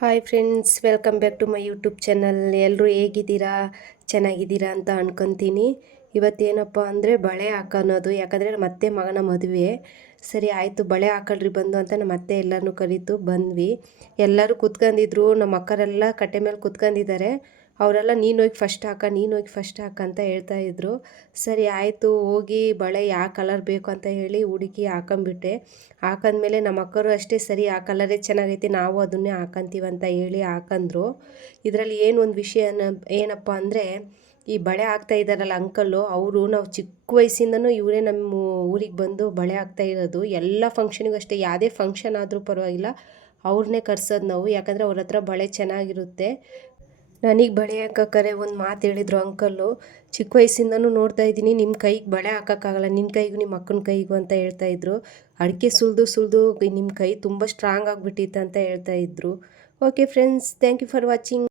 Hi friends, welcome back to my YouTube channel. ಎಲ್ಲರೂ ಹೇಗಿದ್ದೀರಾ? ಚೆನ್ನಾಗಿದ್ದೀರಾ ಅಂತ ಅನ್ಕೊತೀನಿ. ಇವತ್ತೇನಪ್ಪ ಅಂದರೆ ಬಳೆ ಹಾಕೋದು, ಯಾಕಂದರೆ ಮತ್ತೆ ಮಗನ ಮದುವೆ. ಸರಿ ಆಯಿತು, ಬಳೆ ಹಾಕೊಳ್ರಿ ಬಂದು ಅಂತ ನಮ್ಮ ಅತ್ತೆ ಎಲ್ಲರನ್ನೂ ಕರೀತು, ಬಂದ್ವಿ. ಎಲ್ಲರೂ ಕುತ್ಕೊಂಡಿದ್ರು, ನಮ್ಮ ಅಕ್ಕರೆಲ್ಲ ಕಟ್ಟೆ ಮೇಲೆ ಕುತ್ಕೊಂಡಿದ್ದಾರೆ. ಅವರೆಲ್ಲ ನೀನು ಹೋಗಿ ಫಸ್ಟ್ ಹಾಕ ಅಂತ ಹೇಳ್ತಾಯಿದ್ರು. ಸರಿ ಆಯಿತು, ಹೋಗಿ ಬಳೆ ಯಾವ ಕಲರ್ ಬೇಕು ಅಂತ ಹೇಳಿ ಹುಡುಕಿ ಹಾಕೊಂಬಿಟ್ಟೆ. ಹಾಕೊಂಡ್ಮೇಲೆ ನಮ್ಮ ಅಕ್ಕರು ಅಷ್ಟೇ, ಸರಿ ಆ ಕಲರೇ ಚೆನ್ನಾಗೈತೆ, ನಾವು ಅದನ್ನೇ ಹಾಕೊಂತೀವಿ ಅಂತ ಹೇಳಿ ಹಾಕಂದ್ರು. ಇದರಲ್ಲಿ ಏನು ಒಂದು ವಿಷಯ ಏನಪ್ಪ ಅಂದರೆ, ಈ ಬಳೆ ಹಾಕ್ತಾ ಇದ್ದಾರಲ್ಲ ಅಂಕಲ್ಲು, ಅವರು ನಾವು ಚಿಕ್ಕ ವಯಸ್ಸಿಂದನೂ ಇವರೇ ನಮ್ಮ ಊರಿಗೆ ಬಂದು ಬಳೆ ಹಾಕ್ತಾ ಇರೋದು. ಎಲ್ಲ ಫಂಕ್ಷನಿಗೂ ಅಷ್ಟೇ, ಯಾವುದೇ ಫಂಕ್ಷನ್ ಆದರೂ ಪರವಾಗಿಲ್ಲ ಅವ್ರನ್ನೇ ಕರ್ಸೋದು ನಾವು, ಯಾಕಂದರೆ ಅವ್ರ ಹತ್ರ ಬಳೆ ಚೆನ್ನಾಗಿರುತ್ತೆ. ನನಗೆ ಬಳೆ ಹಾಕೋಕ್ಕಾರೆ ಒಂದು ಮಾತು ಹೇಳಿದರು ಅಂಕಲ್ಲು, ಚಿಕ್ಕ ವಯಸ್ಸಿಂದನೂ ನೋಡ್ತಾ ಇದ್ದೀನಿ, ನಿಮ್ಮ ಕೈಗೆ ಬಳೆ ಹಾಕೋಕ್ಕಾಗಲ್ಲ, ನಿನ್ನ ಕೈಗೂ ನಿಮ್ಮ ಅಕ್ಕನ ಕೈಗೂ ಅಂತ ಹೇಳ್ತಾಯಿದ್ರು. ಅಡಿಕೆ ಸುಲಿದು ನಿಮ್ಮ ಕೈ ತುಂಬ ಸ್ಟ್ರಾಂಗ್ ಆಗಿಬಿಟ್ಟಿತ್ತು ಅಂತ ಹೇಳ್ತಾಯಿದ್ರು. Okay friends, thank you for watching.